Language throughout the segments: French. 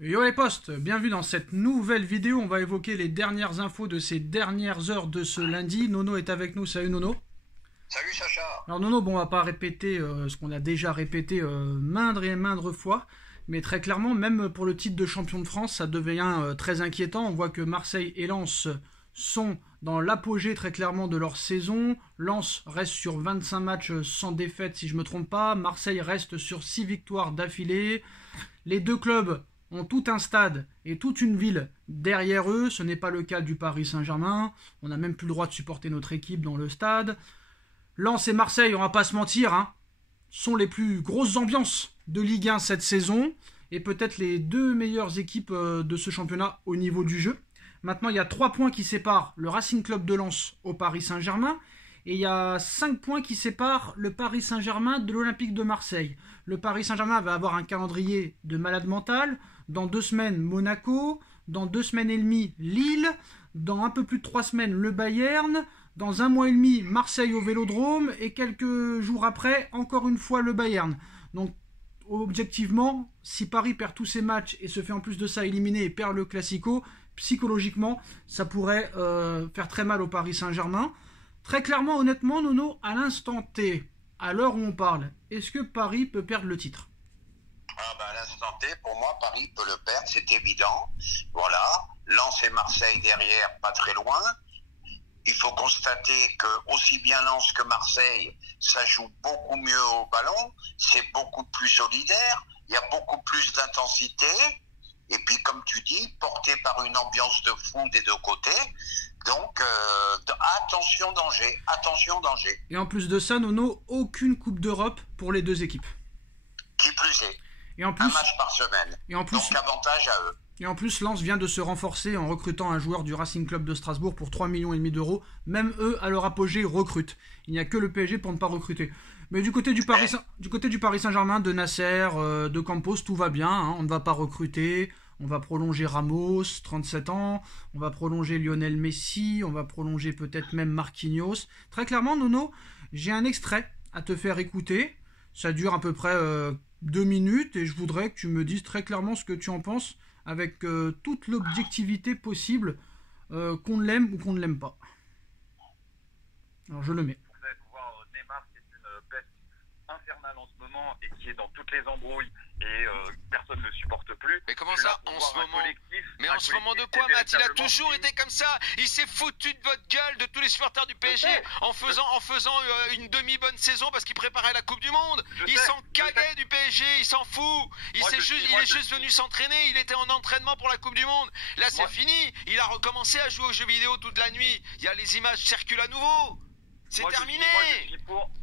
Yo les potes, bienvenue dans cette nouvelle vidéo. On va évoquer les dernières infos de ces dernières heures de ce lundi. Nono est avec nous. Salut Nono. Salut Sacha. Alors Nono, bon, on va pas répéter ce qu'on a déjà répété maintes et maintes fois, mais très clairement, même pour le titre de champion de France, ça devient très inquiétant. On voit que Marseille et Lens sont dans l'apogée très clairement de leur saison. Lens reste sur 25 matchs sans défaite si je me trompe pas. Marseille reste sur 6 victoires d'affilée. Les deux clubs ont tout un stade et toute une ville derrière eux. Ce n'est pas le cas du Paris Saint-Germain. On n'a même plus le droit de supporter notre équipe dans le stade. Lens et Marseille, on va pas se mentir, sont les plus grosses ambiances de Ligue 1 cette saison et peut-être les deux meilleures équipes de ce championnat au niveau du jeu. Maintenant, il y a 3 points qui séparent le Racing Club de Lens au Paris Saint-Germain et il y a 5 points qui séparent le Paris Saint-Germain de l'Olympique de Marseille. Le Paris Saint-Germain va avoir un calendrier de malade mental. Dans 2 semaines, Monaco. Dans 2 semaines et demie, Lille. Dans un peu plus de 3 semaines, le Bayern. Dans 1 mois et demi, Marseille au Vélodrome. Et quelques jours après, encore une fois, le Bayern. Donc, objectivement, si Paris perd tous ses matchs et se fait en plus de ça éliminer et perd le Classico, psychologiquement, ça pourrait faire très mal au Paris Saint-Germain. Très clairement, honnêtement, Nono, à l'instant T, à l'heure où on parle, est-ce que Paris peut perdre le titre? À l'instant T, pour moi, Paris peut le perdre, c'est évident. Voilà. Lens et Marseille derrière, pas très loin. Il faut constater que aussi bien Lens que Marseille, ça joue beaucoup mieux au ballon, c'est beaucoup plus solidaire, il y a beaucoup plus d'intensité. Et puis, comme tu dis, porté par une ambiance de fou des deux côtés. Donc, attention danger, attention danger. Et en plus de ça, Nono, aucune Coupe d'Europe pour les deux équipes. Qui plus est. Et en plus, un match par semaine. Et en plus, donc, avantage à eux. Et en plus, Lens vient de se renforcer en recrutant un joueur du Racing Club de Strasbourg pour 3,5 millions d'euros. Même eux, à leur apogée, recrutent. Il n'y a que le PSG pour ne pas recruter. Mais du côté du Paris Saint-Germain, de Nasser, de Campos, tout va bien. On ne va pas recruter. On va prolonger Ramos, 37 ans. On va prolonger Lionel Messi. On va prolonger peut-être même Marquinhos. Très clairement, Nono, j'ai un extrait à te faire écouter. Ça dure à peu près 2 minutes et je voudrais que tu me dises très clairement ce que tu en penses avec toute l'objectivité possible, qu'on l'aime ou qu'on ne l'aime pas. Alors je le mets. Vous allez voir Neymar qui est une bête infernale en ce moment et qui est dans toutes les embrouilles et personne ne le supporte plus. Mais comment ça en ce moment? Mais en ce moment de quoi, Matt? Il a toujours été comme ça. Il s'est foutu de votre gueule, de tous les supporters du PSG, en faisant une demi-bonne saison parce qu'il préparait la Coupe du Monde. Il s'en caguait du PSG, il s'en fout. Il est juste venu s'entraîner, il était en entraînement pour la Coupe du Monde. Là c'est fini, il a recommencé à jouer aux jeux vidéo toute la nuit. Il y a les images circulent à nouveau. C'est terminé.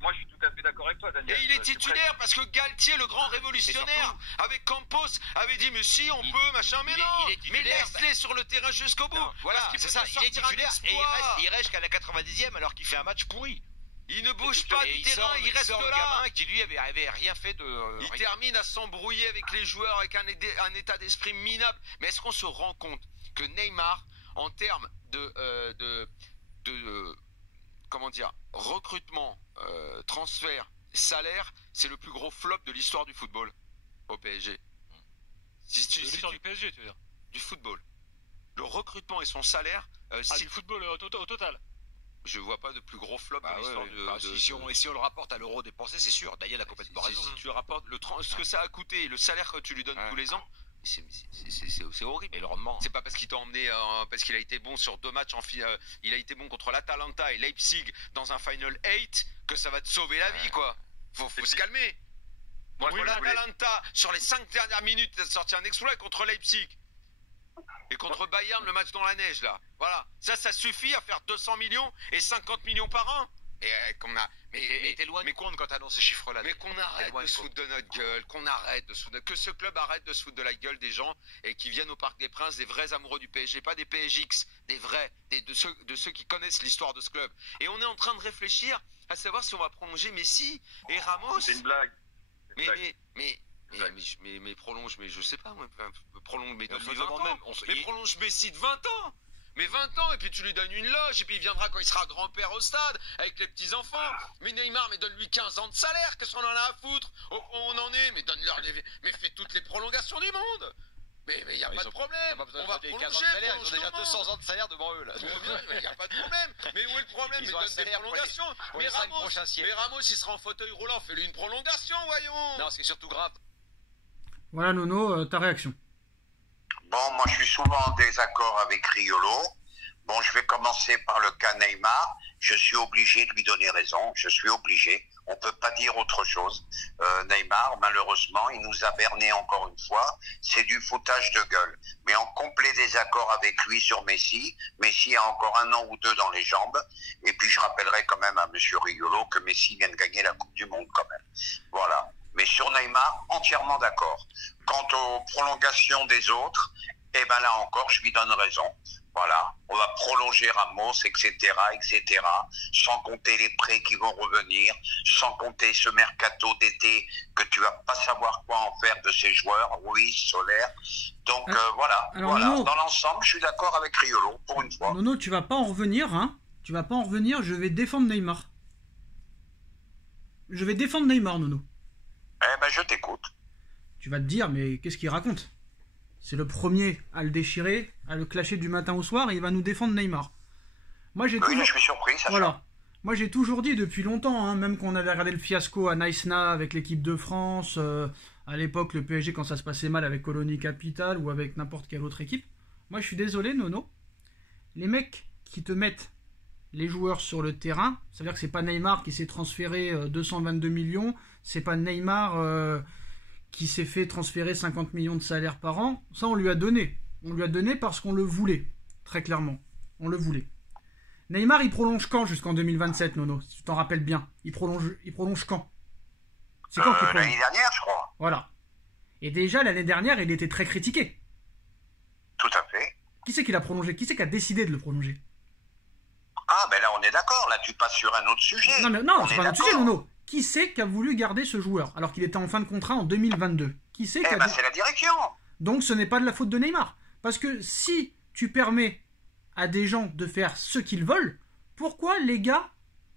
Moi, je suis tout à fait d'accord avec toi, Daniel. Et il est titulaire parce que Galtier, le grand révolutionnaire, avec Campos, avait dit mais si on peut, machin, mais non. Mais laisse-les sur le terrain jusqu'au bout. Non, voilà, c'est ça. Il est titulaire et il reste jusqu'à la 90e alors qu'il fait un match pourri. Il ne bouge pas du terrain, il reste là. Le gamin qui lui avait rien fait de. Il termine à s'embrouiller avec les joueurs avec un état d'esprit minable. Mais est-ce qu'on se rend compte que Neymar, en termes de comment dire, recrutement, transfert, salaire, c'est le plus gros flop de l'histoire du football au PSG. L'histoire du PSG, tu veux dire? Du football. Le recrutement et son salaire. Du football au total. Je vois pas de plus gros flop de l'histoire si on le rapporte à l'euro dépensé, c'est sûr. Daniel a complètement raison. Si tu rapportes ce que ça a coûté, le salaire que tu lui donnes tous les ans. C'est horrible. Et le rendement. C'est pas parce qu'il t'a emmené parce qu'il a été bon sur 2 matchs il a été bon contre l'Atalanta et Leipzig dans un Final 8 que ça va te sauver la vie, quoi. Faut se calmer. Contre l'Atalanta, sur les 5 dernières minutes, t'as sorti un exploit contre Leipzig. Et contre Bayern, le match dans la neige, là. Voilà. Ça suffit à faire 200 millions et 50 millions par an. Et qu'on a. Mais t'es loin de compte quand t'annonces ces chiffres-là. Mais qu'on arrête de se foutre de notre gueule, que ce club arrête de se foutre de la gueule des gens et qui viennent au Parc des Princes, des vrais amoureux du PSG, pas des PSGX, des vrais, de ceux qui connaissent l'histoire de ce club. Et on est en train de réfléchir à savoir si on va prolonger Messi et Ramos. C'est une blague. Mais prolonge, mais je sais pas, prolonge, mais on prolonge Messi de 20 ans. Mais 20 ans, et puis tu lui donnes une loge, et puis il viendra quand il sera grand-père au stade, avec les petits-enfants. Mais Neymar, mais donne-lui 15 ans de salaire, qu'est-ce qu'on en a à foutre? On en est, mais donne-leur mais fais toutes les prolongations du monde. Mais il n'y a pas de problème. On va prolonger. Ils ont déjà 200 ans de salaire devant eux, là. Il n'y a pas de problème. Mais où est le problème? Ils ont un salaire prolongation. Mais Ramos, il sera en fauteuil roulant. Fais-lui une prolongation, voyons. Non, c'est surtout grave. Voilà, Nono, ta réaction. Bon, moi, je suis souvent en désaccord avec Riolo. Bon, je vais commencer par le cas Neymar. Je suis obligé de lui donner raison. Je suis obligé. On peut pas dire autre chose. Neymar, malheureusement, il nous a berné encore une fois. C'est du foutage de gueule. Mais en complet désaccord avec lui sur Messi. Messi a encore 1 an ou 2 dans les jambes. Et puis, je rappellerai quand même à monsieur Riolo que Messi vient de gagner la Coupe du Monde quand même. Voilà. Mais sur Neymar, entièrement d'accord. Quant aux prolongations des autres, eh ben là encore, je lui donne raison. Voilà, on va prolonger Ramos, etc., sans compter les prêts qui vont revenir, sans compter ce mercato d'été que tu vas pas savoir quoi en faire de ces joueurs, Ruiz, Soler. Donc voilà. Nono, dans l'ensemble, je suis d'accord avec Riolo, pour une fois. Nono, tu vas pas en revenir, hein. Tu vas pas en revenir, je vais défendre Neymar. Je vais défendre Neymar, Nono. Eh ben, je t'écoute. Tu vas te dire, mais qu'est-ce qu'il raconte? C'est le premier à le déchirer, à le clasher du matin au soir, et il va nous défendre Neymar. Moi, j'ai toujours... je suis surpris, ça. Voilà. Moi, j'ai toujours dit depuis longtemps, hein, même quand on avait regardé le fiasco à Nice-Na avec l'équipe de France, à l'époque, le PSG, quand ça se passait mal avec Colonie Capital ou avec n'importe quelle autre équipe. Moi, je suis désolé, Nono. Les mecs qui te mettent les joueurs sur le terrain, ça veut dire que c'est pas Neymar qui s'est transféré 222 millions, c'est pas Neymar... qui s'est fait transférer 50 millions de salaire par an, ça on lui a donné. On lui a donné parce qu'on le voulait, très clairement. On le voulait. Neymar, il prolonge quand jusqu'en 2027, Nono? Si tu t'en rappelles bien. Il prolonge quand? C'est quand qu'il prolonge? L'année dernière, je crois. Voilà. Et déjà, l'année dernière, il était très critiqué. Tout à fait. Qui c'est qui l'a prolongé? Qui c'est qui a décidé de le prolonger? Ah, ben là, on est d'accord. Là, tu passes sur un autre sujet. Non, c'est pas un autre sujet, Nono. Qui c'est qui a voulu garder ce joueur alors qu'il était en fin de contrat en 2022? Qui c'est qui a... c'est la direction. Donc ce n'est pas de la faute de Neymar. Parce que si tu permets à des gens de faire ce qu'ils veulent, pourquoi les gars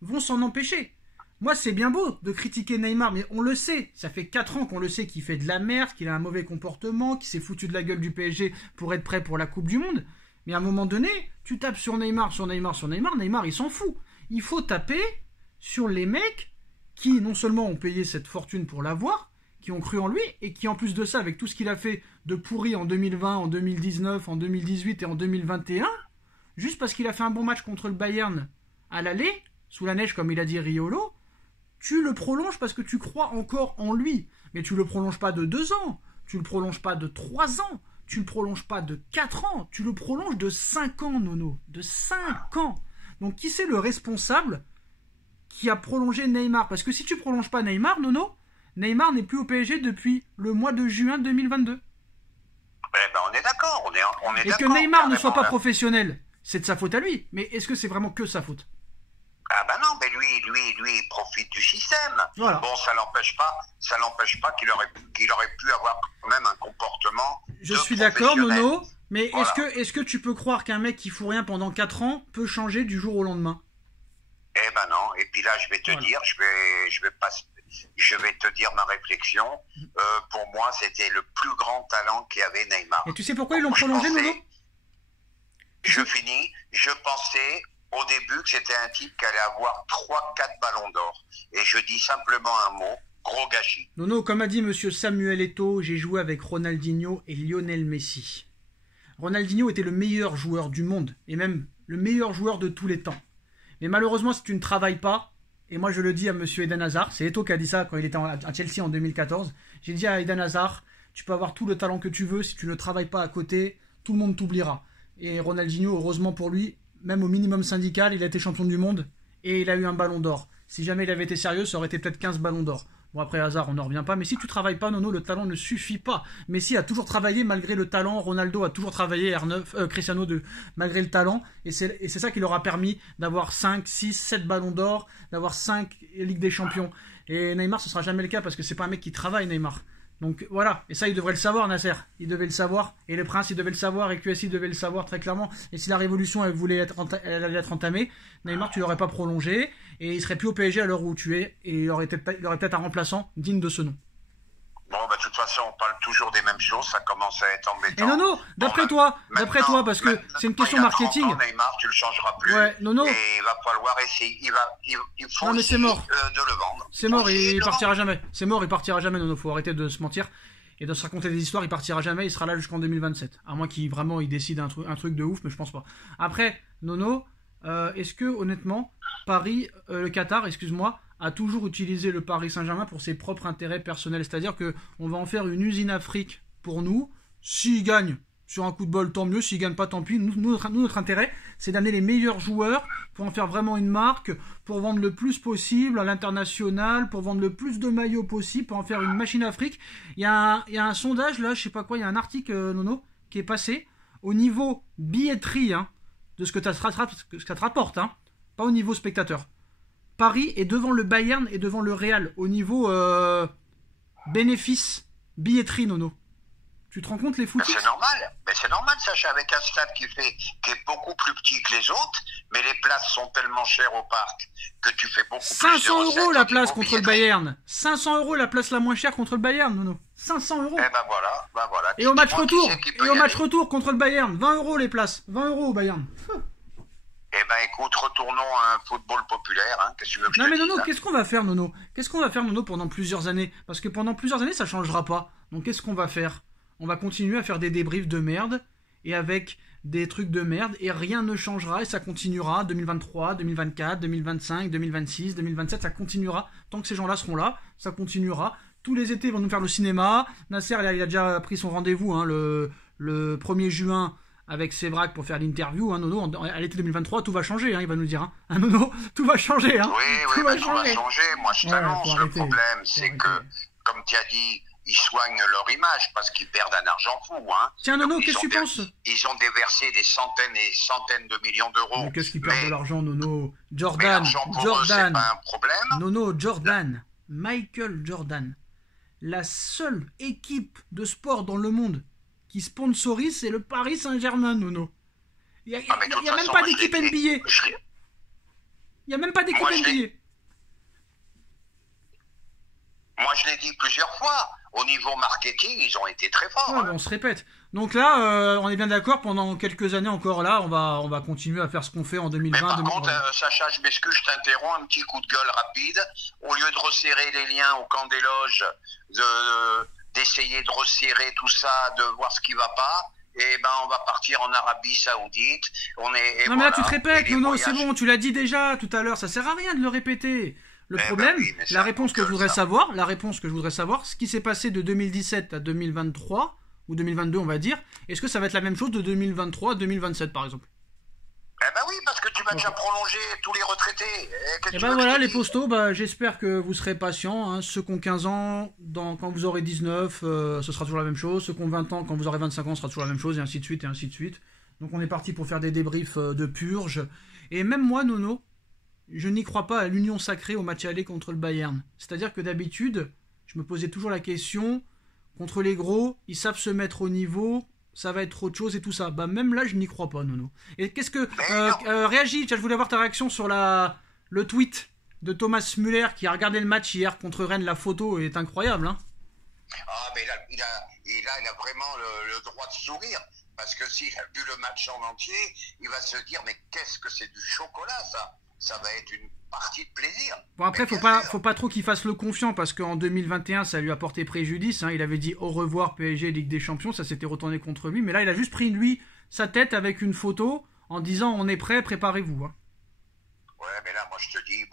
vont s'en empêcher? Moi, c'est bien beau de critiquer Neymar, mais on le sait. Ça fait 4 ans qu'on le sait qu'il fait de la merde, qu'il a un mauvais comportement, qu'il s'est foutu de la gueule du PSG pour être prêt pour la Coupe du Monde. Mais à un moment donné, tu tapes sur Neymar, Neymar, il s'en fout. Il faut taper sur les mecs qui non seulement ont payé cette fortune pour l'avoir, qui ont cru en lui, et qui en plus de ça, avec tout ce qu'il a fait de pourri en 2020, en 2019, en 2018 et en 2021, juste parce qu'il a fait un bon match contre le Bayern à l'aller, sous la neige comme il a dit Riolo, tu le prolonges parce que tu crois encore en lui. Mais tu le prolonges pas de 2 ans, tu le prolonges pas de 3 ans, tu le prolonges pas de 4 ans, tu le prolonges de 5 ans, Nono, de 5 ans. Donc qui c'est le responsable qui a prolongé Neymar? Parce que si tu prolonges pas Neymar, Nono, Neymar n'est plus au PSG depuis le mois de juin 2022. Eh ben on est d'accord, on est et d'accord. Que Neymar ne soit pas professionnel, c'est de sa faute à lui. Mais est-ce que c'est vraiment que sa faute? Ah ben non, mais lui, il profite du système. Voilà. Bon, ça l'empêche pas qu'il aurait pu avoir quand même un comportement. Je suis d'accord, Nono, mais voilà. Est-ce que tu peux croire qu'un mec qui fout rien pendant 4 ans peut changer du jour au lendemain? Eh ben non, et puis là je vais te dire, je vais te dire ma réflexion. Pour moi, c'était le plus grand talent qu'avait Neymar. Et tu sais pourquoi ils l'ont prolongé, Nono? Je finis. Je pensais au début que c'était un type qui allait avoir 3-4 ballons d'or. Et je dis simplement un mot, gros gâchis. Nono, comme a dit monsieur Samuel Eto'o, j'ai joué avec Ronaldinho et Lionel Messi. Ronaldinho était le meilleur joueur du monde, et même le meilleur joueur de tous les temps. Mais malheureusement, si tu ne travailles pas, et moi je le dis à monsieur Eden Hazard, c'est Eto'o qui a dit ça quand il était à Chelsea en 2014, j'ai dit à Eden Hazard, tu peux avoir tout le talent que tu veux, si tu ne travailles pas à côté, tout le monde t'oubliera. Et Ronaldinho, heureusement pour lui, même au minimum syndical, il a été champion du monde, et il a eu un ballon d'or. Si jamais il avait été sérieux, ça aurait été peut-être 15 ballons d'or. Bon, après Hazard, on n'en revient pas, mais si tu travailles pas, Nono, le talent ne suffit pas. Messi a toujours travaillé malgré le talent, Ronaldo a toujours travaillé, Cristiano malgré le talent, et c'est ça qui leur a permis d'avoir 5, 6, 7 ballons d'or, d'avoir 5 Ligue des Champions. Et Neymar, ce sera jamais le cas, parce que c'est pas un mec qui travaille, Neymar. Donc voilà, et ça il devrait le savoir, Nasser, il devait le savoir, et le Prince il devait le savoir, et QSI devait le savoir très clairement, et si la révolution elle allait être entamée, Neymar tu l'aurais pas prolongé, et il serait plus au PSG à l'heure où tu es, et il aurait peut-être un remplaçant digne de ce nom. Bon bah de toute toute façon, on parle toujours des mêmes choses, ça commence à être embêtant. Et non, d'après toi, parce que c'est une question marketing. Neymar, tu le changeras plus. Ouais, non. Et il va falloir essayer, il faut essayer de le vendre. C'est mort, il partira jamais. C'est mort, il partira jamais, Nono. Faut arrêter de se mentir et de se raconter des histoires. Il partira jamais, il sera là jusqu'en 2027. À moins qu'il décide un truc de ouf, mais je pense pas. Après, Nono, est-ce que honnêtement, le Qatar, excuse-moi, a toujours utilisé le Paris Saint-Germain pour ses propres intérêts personnels? C'est-à-dire que on va en faire une usine Afrique pour nous. S'ils gagnent sur un coup de bol, tant mieux. S'ils gagnent pas, tant pis. Notre intérêt, c'est d'amener les meilleurs joueurs pour en faire vraiment une marque, pour vendre le plus possible à l'international, pour vendre le plus de maillots possible, pour en faire une machine Afrique. Il y a un sondage là, je sais pas quoi, il y a un article, Nono, qui est passé au niveau billetterie, hein, de ce que ça te rapporte, hein, pas au niveau spectateur. Paris est devant le Bayern et devant le Real au niveau bénéfice, billetterie, Nono. Tu te rends compte les foutus? C'est normal, Sacha, avec un stade qui est beaucoup plus petit que les autres, mais les places sont tellement chères au parc que tu fais beaucoup plus de 500 € la place contre le Bayern. 500 € la place la moins chère contre le Bayern, Nono. 500 €. Eh ben voilà. Et au match retour contre le Bayern, 20 € les places. 20 € au Bayern. Eh ben écoute, retournons à un football populaire, hein. Qu'est-ce que tu veux que je te dise, Nono, hein. qu'est-ce qu'on va faire, Nono? Qu'est-ce qu'on va faire, Nono, pendant plusieurs années? Parce que pendant plusieurs années, ça changera pas. Donc qu'est-ce qu'on va faire? On va continuer à faire des débriefs de merde, et avec des trucs de merde, et rien ne changera, et ça continuera, 2023, 2024, 2025, 2026, 2027, ça continuera. Tant que ces gens-là seront là, ça continuera. Tous les étés, ils vont nous faire le cinéma. Nasser, il a déjà pris son rendez-vous, hein, le 1er juin, avec Sévrac pour faire l'interview, hein, Nono, à l'été 2023, tout va changer, hein, il va nous dire, hein, Nono, tout va changer, hein. Tout va changer. Moi, je t'annonce, le problème, c'est que, comme tu as dit, ils soignent leur image parce qu'ils perdent un argent fou, hein. Tiens, Nono, qu'est-ce que tu penses? Ils ont déversé des centaines et centaines de millions d'euros. Mais qu'est-ce qu'ils perdent de l'argent, Nono? Jordan, c'est pas un problème. Nono, Jordan, Michael Jordan, la seule équipe de sport dans le monde qui sponsorise, c'est le Paris Saint-Germain, Nono. Il n'y a même pas d'équipe NBA. Il n'y a même pas d'équipe NBA. Moi, je l'ai dit plusieurs fois. Au niveau marketing, ils ont été très forts. Ouais, on se répète. Donc là, on est bien d'accord, pendant quelques années encore là, on va continuer à faire ce qu'on fait en 2020. Mais par contre, Sacha, je m'excuse, je t'interromps, un petit coup de gueule rapide. Au lieu de resserrer les liens au camp des loges, d'essayer de resserrer tout ça, de voir ce qui va pas, et ben on va partir en Arabie Saoudite. Mais là tu te répètes, Nono, c'est bon, tu l'as dit déjà tout à l'heure, ça sert à rien de le répéter. Le problème, la réponse que je voudrais savoir, ce qui s'est passé de 2017 à 2023, ou 2022 on va dire, est-ce que ça va être la même chose de 2023 à 2027 par exemple? Eh ben oui, parce que tu vas déjà prolonger tous les retraités. Et ben voilà, les postaux, j'espère que vous serez patients, hein. Ceux qui ont 15 ans, quand vous aurez 19, ce sera toujours la même chose. Ceux qui ont 20 ans, quand vous aurez 25 ans, ce sera toujours la même chose, et ainsi de suite, et ainsi de suite. Donc on est parti pour faire des débriefs de purge. Et même moi, Nono, je n'y crois pas à l'union sacrée au match aller contre le Bayern. C'est-à-dire que d'habitude, je me posais toujours la question, contre les gros, ils savent se mettre au niveau, ça va être autre chose et tout ça. Même là, je n'y crois pas, Nono. Et qu'est-ce que... réagis, je voulais avoir ta réaction sur le tweet de Thomas Müller qui a regardé le match hier contre Rennes. La photo est incroyable, hein. Ah, mais il a vraiment le droit de sourire. Parce que s'il a vu le match en entier, il va se dire, mais qu'est-ce que c'est du chocolat, ça? Ça va être une partie de plaisir. Bon, après, faut pas trop qu'il fasse le confiant, parce qu'en 2021, ça lui a porté préjudice, hein. Il avait dit au revoir PSG, Ligue des Champions, ça s'était retourné contre lui. Mais là, il a juste pris, lui, sa tête avec une photo, en disant, on est prêt, préparez-vous, hein. Ouais, mais là, moi, je te dis, et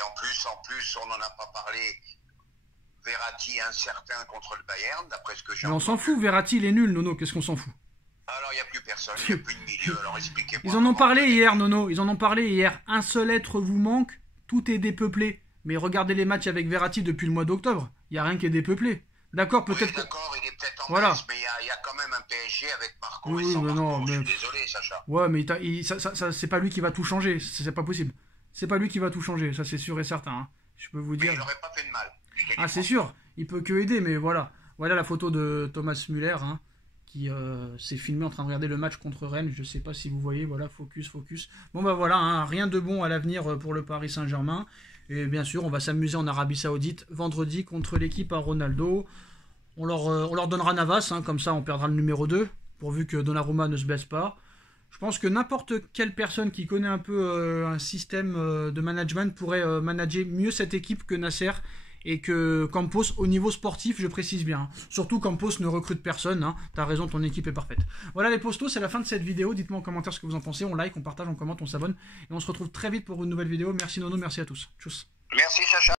en plus, on n'en a pas parlé. Verratti incertain contre le Bayern, d'après ce que j'ai entendu. On s'en fout, Verratti, il est nul, Nono, qu'est-ce qu'on s'en fout? Alors, il n'y a plus personne, il n'y a plus de milieu, alors expliquez-moi. Ils en ont parlé hier, Nono, ils en ont parlé hier. Un seul être vous manque, tout est dépeuplé. Mais regardez les matchs avec Verratti depuis le mois d'octobre, il n'y a rien qui est dépeuplé. D'accord, peut-être... Oui, d'accord, il est peut-être en voilà. baisse, mais il y a quand même un PSG avec Marco oui, et sans mais Marco, non, je suis désolé, Sacha. Ouais, mais c'est pas lui qui va tout changer, c'est pas possible. C'est pas lui qui va tout changer, ça c'est sûr et certain, hein. Je peux vous dire... Mais il n'aurait pas fait de mal. Ah, c'est sûr, il peut que aider, mais voilà. Voilà la photo de Thomas Müller, hein, qui s'est filmé en train de regarder le match contre Rennes. Je sais pas si vous voyez, voilà, focus. Bon voilà, hein, rien de bon à l'avenir pour le Paris Saint-Germain. Et bien sûr, on va s'amuser en Arabie Saoudite vendredi contre l'équipe à Ronaldo. On leur donnera Navas, hein, comme ça on perdra le numéro 2, pourvu que Donnarumma ne se blesse pas. Je pense que n'importe quelle personne qui connaît un peu un système de management pourrait manager mieux cette équipe que Nasser et que Campos au niveau sportif, je précise bien. Hein. Surtout Campos ne recrute personne, hein. T'as raison, ton équipe est parfaite. Voilà les postos, c'est la fin de cette vidéo. Dites-moi en commentaire ce que vous en pensez, on like, on partage, on commente, on s'abonne. Et on se retrouve très vite pour une nouvelle vidéo. Merci Nono, merci à tous. Tchuss. Merci Sacha.